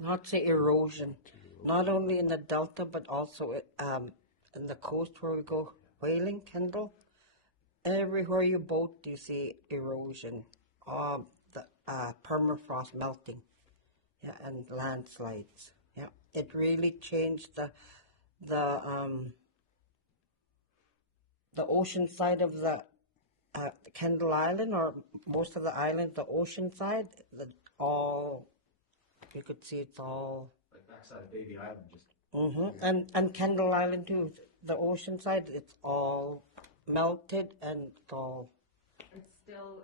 not say erosion, not only in the delta but also in the coast where we go whaling, Kendall. Everywhere you boat, you see erosion, the permafrost melting, yeah, and landslides. Yeah, it really changed the the ocean side of the Kendall Island, or most of the island, the ocean side, all you could see it's all. Like backside of Baby Island, just. And Kendall Island too, the ocean side, it's all melted and it's all. It's still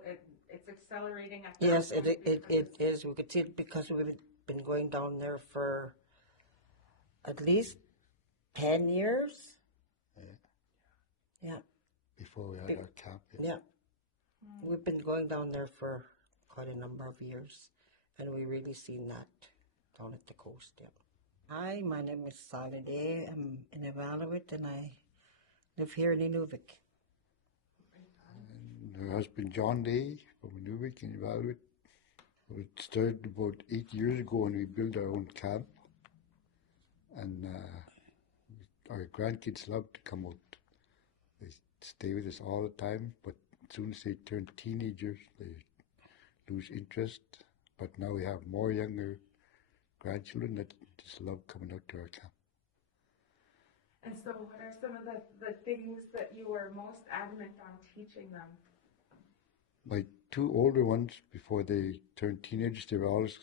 it's accelerating at Yes, that point it is. We could see it because we've been going down there for at least 10 years. Yeah. Before we had our camp. Yeah. We've been going down there for quite a number of years, and we really seen that down at the coast. Yeah. Hi, my name is Sally Day. I'm in Inuvialuit, and I live here in Inuvik. And her husband John Day from Inuvik in Inuvialuit. It started about 8 years ago when we built our own camp, and our grandkids love to come out. They stay with us all the time, but as soon as they turn teenagers, they lose interest. But now we have more younger grandchildren that just love coming out to our camp. And so what are some of the things that you were most adamant on teaching them? My two older ones, before they turned teenagers, they were always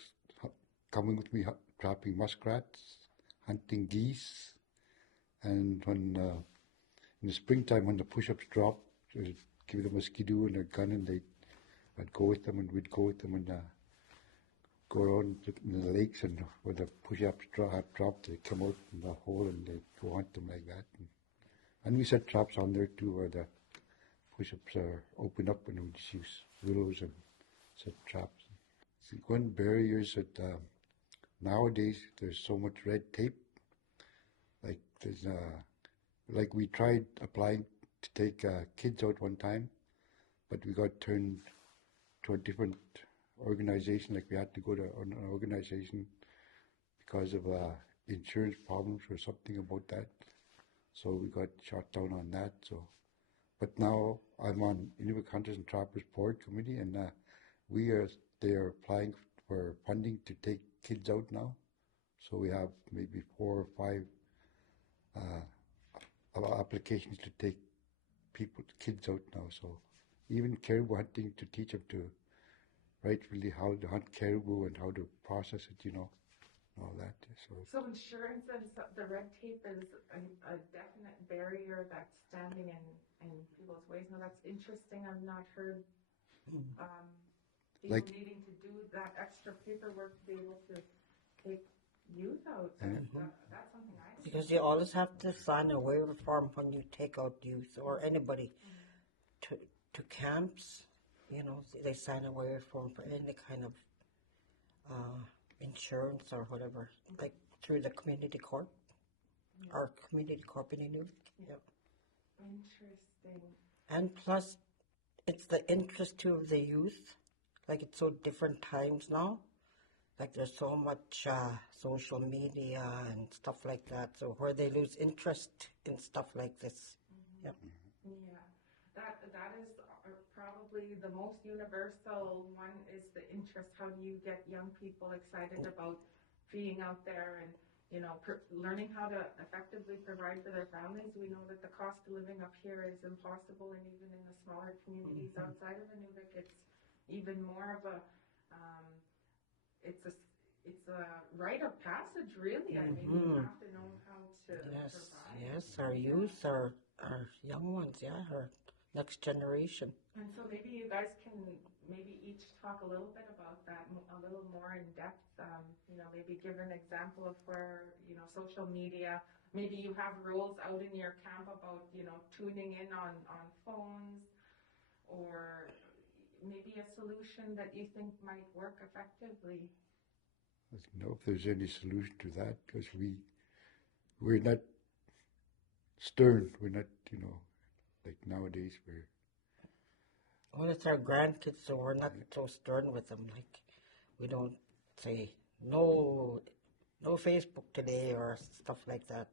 coming with me, trapping muskrats, hunting geese, and when in the springtime when the push-ups dropped, I'd give them a skidoo and a gun, and I'd go with them, and we'd go with them and go around in the lakes, and where the push-ups dropped, they'd come out in the hole and they'd go hunt them like that. And we set traps on there too, where the push-ups are open up, and we just use willows and set traps. The one barrier is that nowadays there's so much red tape. Like there's like we tried applying to take kids out one time, but we got turned to a different organization. Like we had to go to an organization because of insurance problems or something about that. So we got shot down on that. So, but now I'm on Inuvic Hunters and Trappers Board Committee, and they are applying for funding to take kids out now. So we have maybe 4 or 5 applications to take kids out now. So even caribou hunting, to teach them to rightfully how to hunt caribou and how to process it, and all that. So insurance and the red tape is a definite barrier that's standing in people's ways. Now that's interesting. I've not heard people needing to do that extra paperwork to be able to take youth out. That's something I see. Because you always have to sign a waiver form when you take out youth or anybody to camps. They sign a waiver form for any kind of insurance or whatever, like through the community court or community corp in Inuvik. Yep. Interesting. And plus, it's the interest too of the youth. Like it's so different times now. Like there's so much social media and stuff like that. So where they lose interest in stuff like this. Yep. Yeah, that is probably the most universal one, is the interest. How do you get young people excited about being out there and learning how to effectively provide for their families? We know that the cost of living up here is impossible, and even in the smaller communities outside of Inuvik, it's even more of a it's a rite of passage, really. I mean, you have to know how to provide. Yes, our youth, our young ones, our next generation. And so maybe you guys can each talk a little bit about that a little more in depth. Maybe give an example of where social media. Maybe you have rules out in your camp about tuning in on phones, or maybe a solution that you think might work effectively. I don't know if there's any solution to that, because we're not stern. We're not, like nowadays we're. Well, it's our grandkids, so we're not so stern with them. Like we don't say no to Facebook today or stuff like that.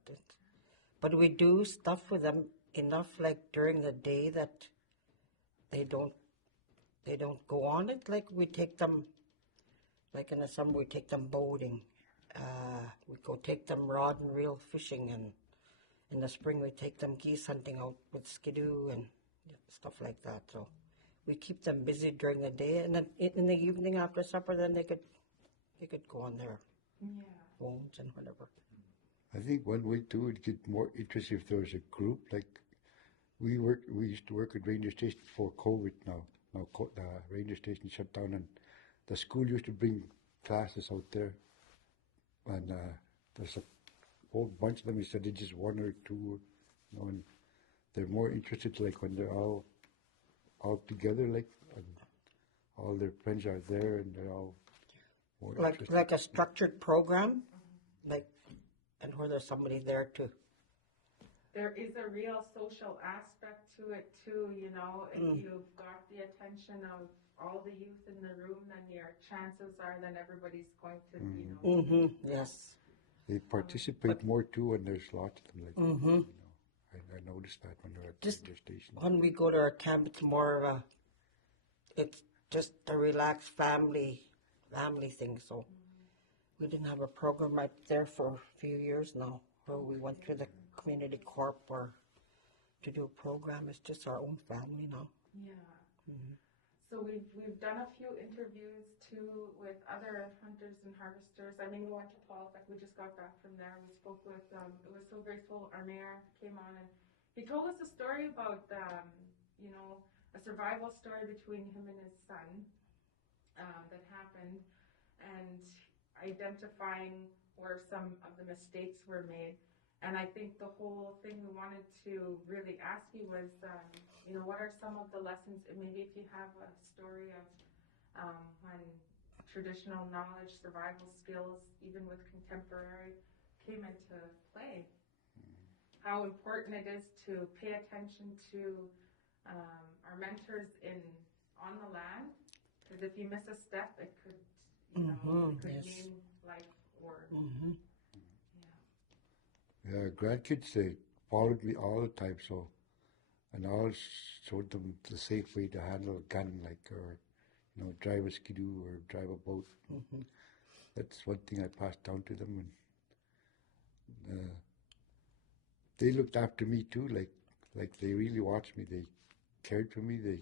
But we do stuff with them enough, like during the day, that they don't go on it. Like we take them, like in the summer we take them boating. We go take them rod and reel fishing, and in the spring we take them geese hunting out with skidoo and stuff like that. So we keep them busy during the day, and then in the evening after supper, then they could go on their phones and whatever. I think one way too would get more interesting if there was a group. Like we used to work at ranger station before COVID. Now the ranger station shut down, and the school used to bring classes out there, and there's a whole bunch of them. He said they just one or two, and they're more interested like when they're all together, like, and all their friends are there, and they're all more interested. Like a structured program, like, and where there's somebody there to. There is a real social aspect to it too, if you've got the attention of all the youth in the room, then your chances are that everybody's going to, Yes. They participate more too when there's lots of them. Like, I noticed that when they're at the ranger station. When we go to our camp, it's more of a, it's just a relaxed family thing. So we didn't have a program right there for a few years now, where we went to the community corp or to do a program. It's just our own family now. Yeah. So we've done a few interviews too with other hunters and harvesters. I mean, we went to Paul, like we just got back from there. We spoke with, it was so grateful, our mayor came on and he told us a story about, a survival story between him and his son that happened, and identifying where some of the mistakes were made. And I think the whole thing we wanted to really ask you was, what are some of the lessons, and maybe if you have a story of when traditional knowledge, survival skills, even with contemporary, came into play. How important it is to pay attention to our mentors on the land, because if you miss a step, it could, mean life or. Yeah, grandkids, they followed me all the time, so, and I always showed them the safe way to handle a gun, like, or, drive a skidoo or drive a boat. That's one thing I passed down to them, and they looked after me too, like they really watched me. They cared for me. They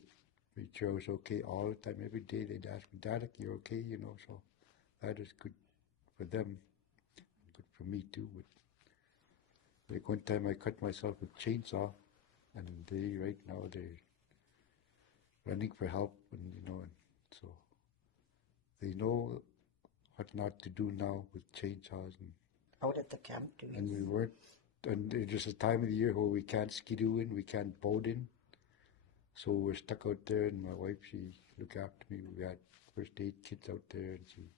made sure I was okay all the time. Every day they'd ask me, "Dad, you're okay?" So that is good for them, good for me too. But like one time I cut myself with a chainsaw, and right now they're running for help, and and so they know what not to do now with chainsaws. And Out at the camp too. and we weren't, and it's just a time of the year where we can't skidoo in, we can't boat in, so we're stuck out there. And my wife, she looked after me. We had first aid kits out there, and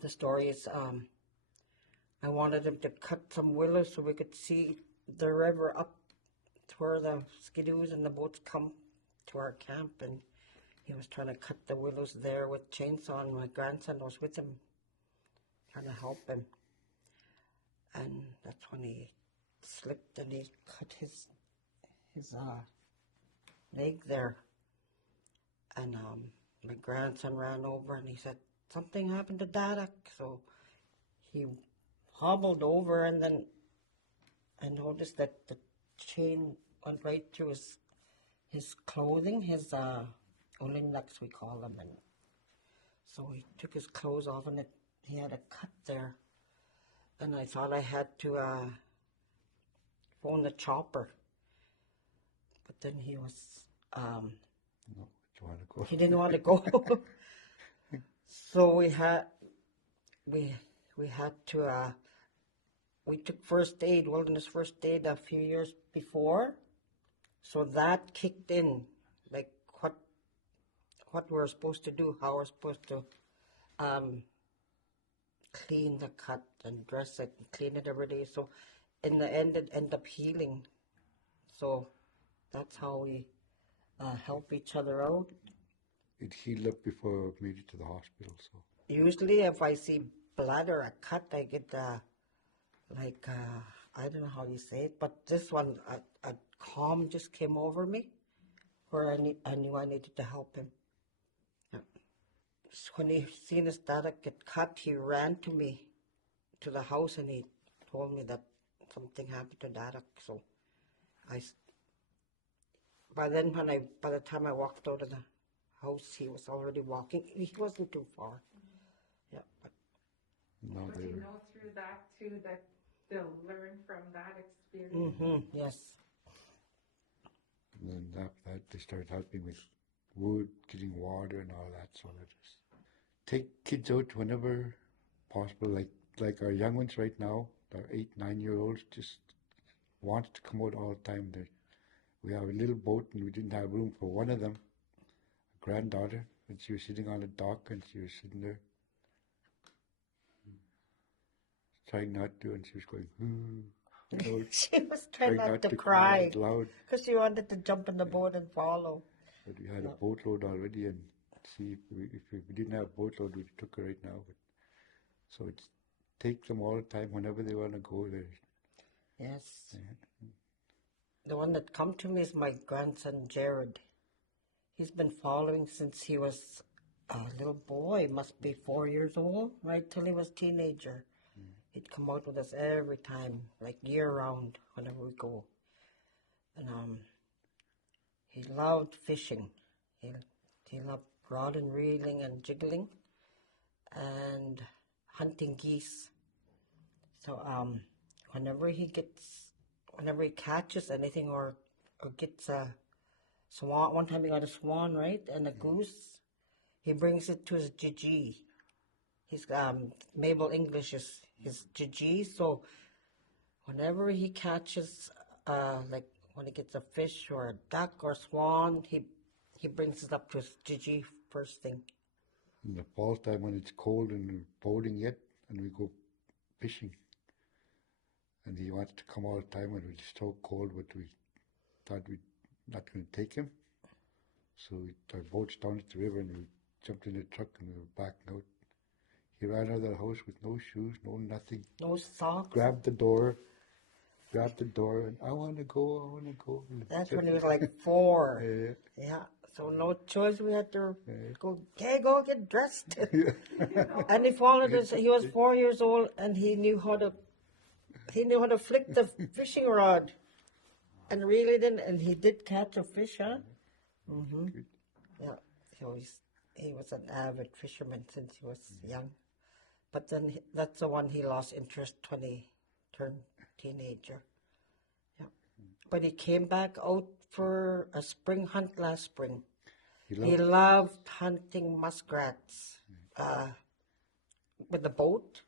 The story is, I wanted him to cut some willows so we could see the river up to where the skidoos and the boats come to our camp, and he was trying to cut the willows there with chainsaw, and my grandson was with him trying to help him, and that's when he slipped and he cut his leg there, and my grandson ran over and he said, "Something happened to Dada." So he hobbled over, and then I noticed that the chain went right through his clothing, his olinaks we call them, and so he took his clothes off, and he had a cut there, and I thought I had to phone the chopper, but then he was no, you want to go? he didn't want to go. So we had to we took first aid, wilderness first aid, a few years before, so that kicked in, like what we're supposed to do, how we're supposed to clean the cut and dress it and clean it every day. So in the end, it ended up healing. So that's how we help each other out. It healed up before I made it to the hospital. So Usually, if I see blood or a cut, I get I don't know how you say it, but this one, a calm just came over me, where I knew I needed to help him. Yeah. So when he seen his dad get cut, he ran to me, to the house, and he told me that something happened to Dad. So by the time I walked out of the house, he was already walking. He wasn't too far. Yeah, but No, But they you were. know through that too that they'll learn from that experience. yes, And then after that, they started helping with wood, getting water, and all that. So I just take kids out whenever possible. Like our young ones right now, our 8, 9-year-olds, just want to come out all the time. We have a little boat, and we didn't have room for one of them, a granddaughter, and she was sitting on a dock, and she was sitting there trying not to, and she was going, she was trying trying not to cry cry out loud. because she wanted to jump in the boat and follow. But we had a boatload already, and see if we didn't have a boatload, we took her right now. But so it's take them all the time whenever they want to go there. Yes. Yeah. The one that come to me is my grandson Jared. He's been following since he was a little boy, must be 4 years old, right till he was teenager. He'd come out with us every time, like year round, whenever we go. And he loved fishing. He loved rod and reeling and jiggling, and hunting geese. So whenever he catches anything or gets a swan, one time he got a swan, right, and a goose, he brings it to his Gigi. His Mabel English is his Gigi. So whenever he catches, like when he gets a fish or a duck or swan, he brings it up to his Gigi first thing. In the fall time when it's cold and we're boating yet, and we go fishing. And he wanted to come all the time, and it was so cold, but we thought we'd not going to take him. So our boat's down at the river, and we jumped in the truck, and we were backing out. He ran out of the house with no shoes, no nothing. No socks. Grabbed the door, and I want to go. That's when he was like 4. Yeah. Yeah. So no choice. We had to go. Okay, go get dressed. And he followed us. He was 4 years old, and he knew how to flick the fishing rod, and reel it in. And he did catch a fish, huh? Good. Yeah. He was an avid fisherman since he was young. But then that's the one he lost interest when he turned teenager. Yeah. But he came back out for a spring hunt last spring. He loved hunting muskrats with the boat.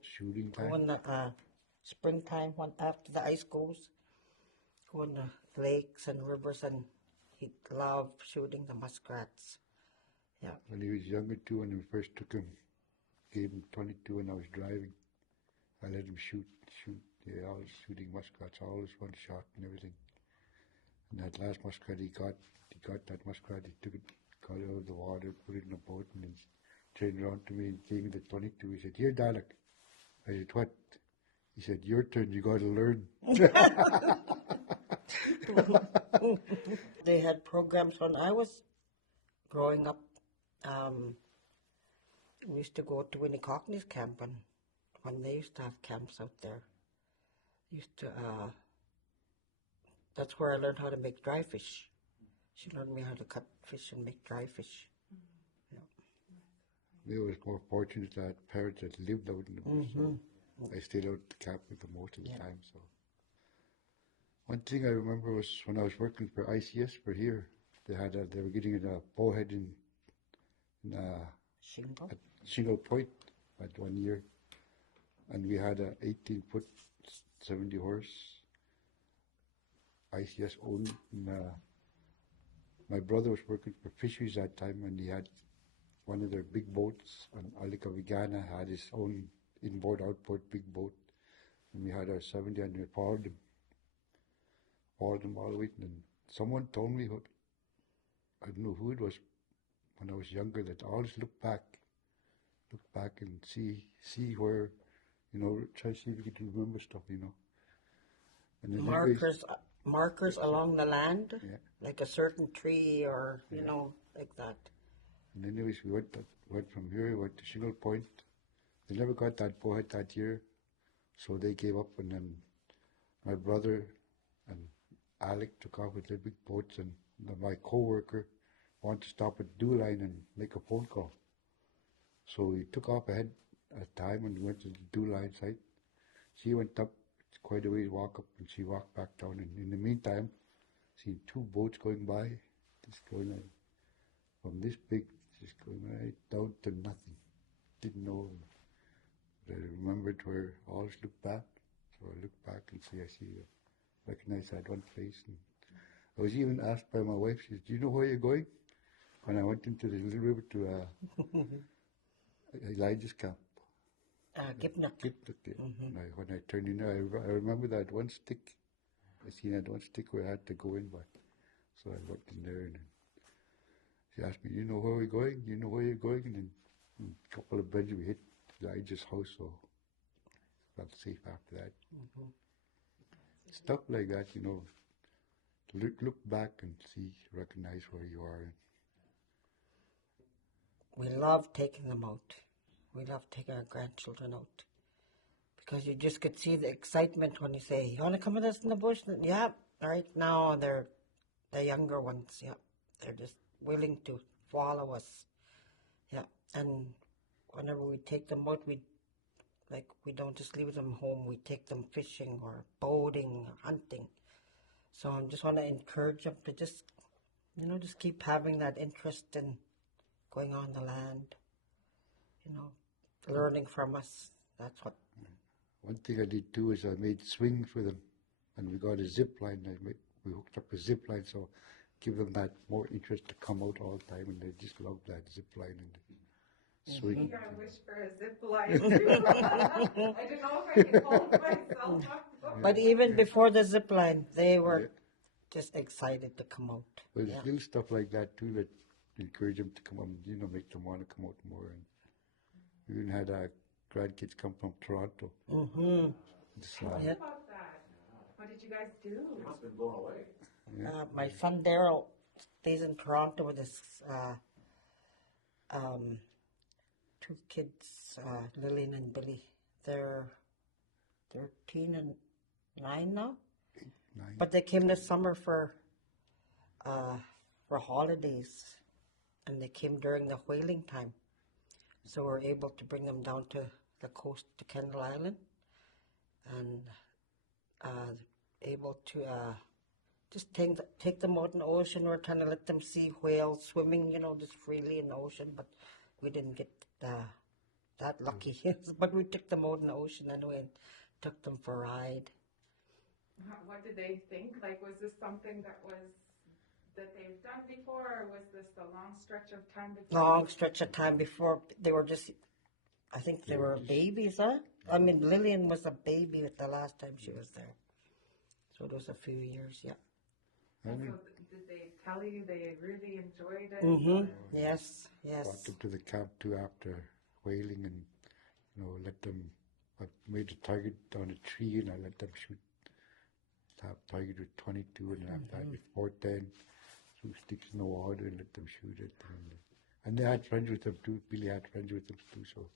Shooting time. Go in the springtime when after the ice goes. Go in the lakes and rivers, and he loved shooting the muskrats. Yeah. When he was younger too, when we first took him, gave him 22 and I was driving, I let him shoot. Yeah, I was shooting muskrats, always one shot and everything. And that last muskrat he got that muskrat, he took it, got it out of the water, put it in a boat, and then turned around to me and gave me the 22. He said, "Here, Dalek." I said, "What?" He said, "Your turn, you got to learn." They had programs when I was growing up. We used to go to Winnie Cockney's camp, and when they used to have camps out there, that's where I learned how to make dry fish. She learned me how to cut fish and make dry fish. We was more fortunate that parents that lived out in the bush. So I stayed out at the camp with them most of the time. So one thing I remember was when I was working for ICS for here, they were getting a bowhead in Shingle? at Shingle Point at 1 year, and we had a 18-foot, 70 horse ICS owned. My brother was working for fisheries that time, and he had one of their big boats, and Alika Vigana had his own inboard, outboard big boat, and we had our 70, and we followed them all the way. And someone told me, I don't know who it was, when I was younger, that I always looked back look back and see where, try to see if you could remember stuff. And then Markers along the land, yeah. like a certain tree or, like that. And anyways, we went from here, we went to Shingle Point. They never got that bowhead that year, so they gave up. And then my brother and Alec took off with their big boats, and my co-worker wanted to stop at Dew Line and make a phone call. So we took off ahead at time and went to the Dew Line site. She went up quite a ways, walk up, and she walked back down. And in the meantime, seen two boats going by, just going from this big, just going right down to nothing. Didn't know. But I remembered where I always look back. So I look back and recognize that one place. And I was even asked by my wife, she said, "Do you know where you're going?" When I went into the little river to Elijah's camp. Gipnuk. And when I turned in there, I remember that one stick. I seen that one stick where I had to go in by. So I went in there, and she asked me, "You know where we're going? You know where you're going?" And then a couple of beds we hit Elijah's house, so felt safe after that. Stuff like that, look back and recognize where you are. We love taking them out. We love taking our grandchildren out. Because you just could see the excitement when you say, "You want to come with us in the bush?" And, yeah, right now they're the younger ones, yeah. They're just willing to follow us. Yeah. And whenever we take them out, we don't just leave them home. We take them fishing or boating or hunting. So I just want to encourage them to just keep having that interest in going on the land, learning from us. That's what. One thing I did too is I made swings with them, and we got a zip line. We hooked up a zip line, so give them that more interest to come out all the time, and they just love that zip line and swing. Yeah, I wish for a zip line too. I don't know if I can hold myself up. But even before the zip line, they were just excited to come out. Well, there's little stuff like that too that encourage them to come out and, make them want to come out more. And we even had our grandkids come from Toronto. Tell me about that. What did you guys do? It's been blown away. My son Daryl stays in Toronto with his two kids, Lillian and Billy. They're 13 and 9 now. 9. But they came this summer for holidays, and they came during the whaling time. So we're able to bring them down to the coast to Kendall Island, and able to just take them out in the ocean. We're trying to let them see whales swimming, just freely in the ocean, but we didn't get that lucky. But we took them out in the ocean anyway and took them for a ride. What did they think? Was this something that they've done before, or was this a long stretch of time before? Long stretch of time before. They were just, I think they were babies, huh? I mean, Lillian was a baby the last time she was there. So it was a few years, yeah. So did they tell you they really enjoyed it? Yes. Brought them to the camp too after whaling, and let them. I made a target on a tree, and I let them shoot. Have target with 22, and after that with 410, 2 sticks in the water, and let them shoot it. And they had friends with them too. Billy had friends with them too. So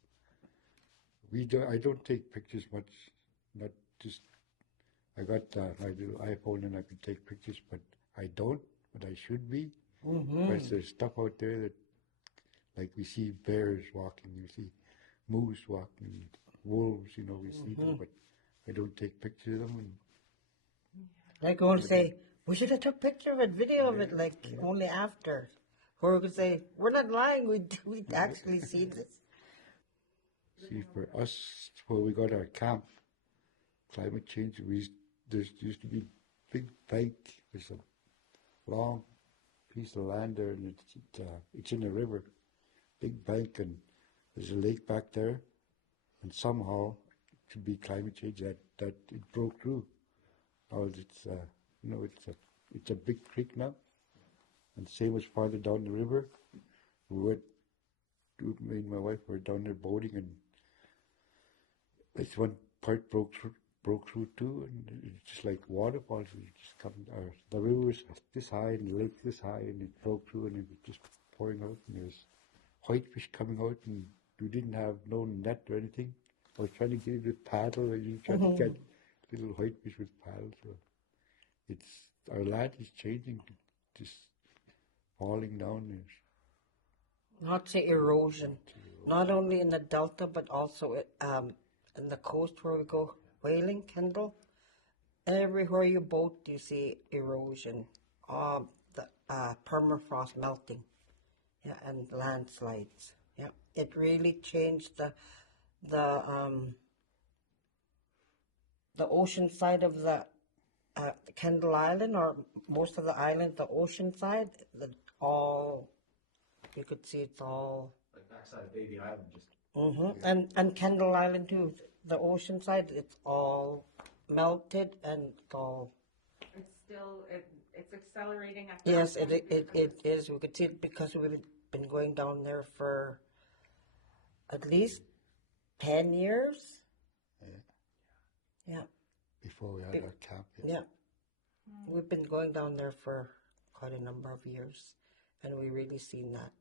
I don't take pictures much. Not just. I got my little iPhone and I can take pictures, but I don't. But I should be. Because there's stuff out there that, like we see bears walking, we see moose walking, wolves. We see them, but I don't take pictures of them. And like I want to say, we should have took picture of it, video of it, only after. Or we could say, we're not lying, we actually see this. See, for us, where we got our camp, climate change, there used to be big bank. There's a long piece of land there, and it's in a river, big bank, and there's a lake back there, and somehow it should be climate change that it broke through. Now it's a big creek now, and same as farther down the river. We went me and my wife were down there boating, and this one part broke through too, and it's just like waterfalls. We just come, the river was this high and the lake this high, and it broke through, and it was just pouring out, and there was whitefish coming out, and we didn't have no net or anything. I was trying to get it with paddle, and you trying to get little whitefish with paddle. So it's our land is changing, just falling down. Not say erosion, not only in the delta but also in the coast where we go whaling, Kendall. Everywhere you boat, you see erosion, the permafrost melting, yeah, and landslides. Yeah, it really changed the ocean side of the Kendall Island, or most of the island, the ocean side. All you could see, it's all. Like backside of Baby Island, just. And Kendall Island too, the ocean side, it's all melted and it's all. It's still, it's accelerating at that Yes, point it because is. We could see it because we've been going down there for at least 10 years. Yeah. Before we had our camp. Yeah. We've been going down there for quite a number of years, and we really seen that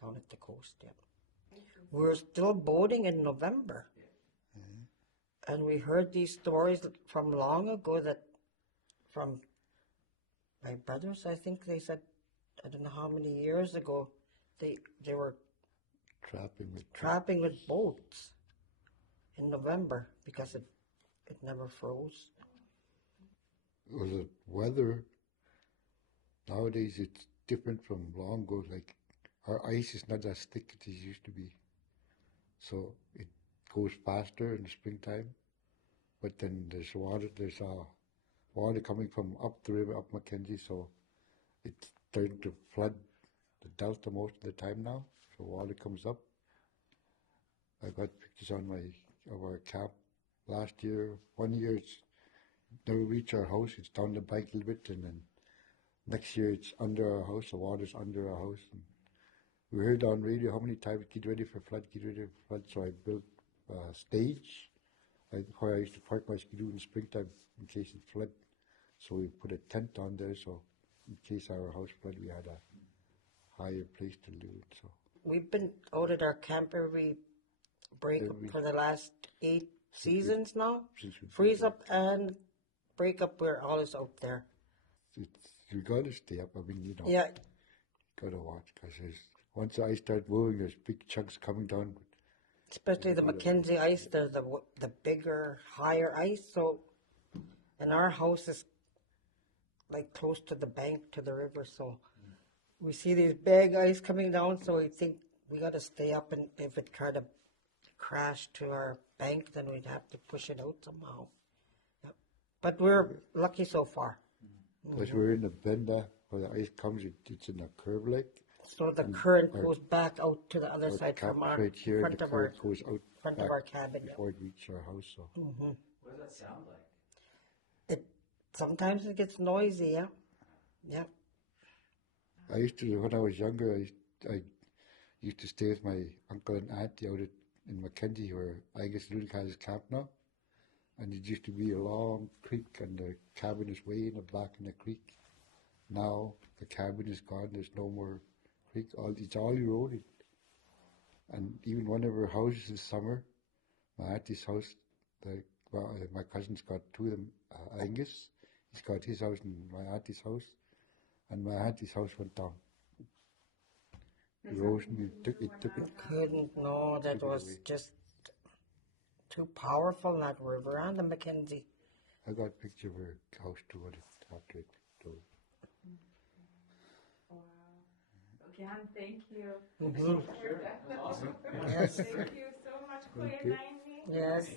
down at the coast. Yeah. We were still boating in November, and we heard these stories from long ago from my brothers. I think they said, I don't know how many years ago, they were trapping with boats in November because it never froze. Was it weather? Nowadays it's different from long ago. Like our ice is not as thick as it used to be, so it goes faster in the springtime. But then there's water coming from up the river, up Mackenzie, so it's starting to flood the delta most of the time now. So water comes up. I got pictures on of our camp last year. 1 year it's never reached our house. It's down the bank a little bit, and then next year it's under our house. The water's under our house. And we heard on radio how many times get ready for flood, get ready for flood. So I built a stage where I used to park my skidoo in the springtime in case it flood. So we put a tent on there, so in case our house flood, we had a higher place to live in. So We've been out at our camp every break up for the last 8 seasons now. Freeze up and break up, we're always out there. You got to stay up. I mean, Yeah. got to watch, because once the ice starts moving, there's big chunks coming down. Especially the Mackenzie ice, there's the bigger, higher ice. So, and our house is like close to the bank, to the river. So we see these big ice coming down. So we think we got to stay up, and if it tried to crash to our bank, then we'd have to push it out somehow. Yep. But we're lucky so far. Because we're in the bend where the ice comes, it's in a curve like. So the current goes back out to the other side from our right here, front the of our curve goes out front of our cabin. before it reaches our house. So What does that sound like? Sometimes it gets noisy. Yeah, yeah. I used to, when I was younger, I used to stay with my uncle and auntie out in Mackenzie, where Angus Ludick has his camp now. And it used to be a long creek, and the cabin is way in the back in the creek. Now the cabin is gone. There's no more creek. It's all eroded. And even one of our houses this summer, my auntie's house, my cousin's got two of them. Angus, he's got his house and my auntie's house, and my auntie's house went down. Erosion, it took it. Couldn't know that was just too powerful, that river and the Mackenzie. I got a picture of her house too after it. wow. Again, thank you. Mm-hmm. Sure. Awesome. Yes. Thank you so much for your time. Yes.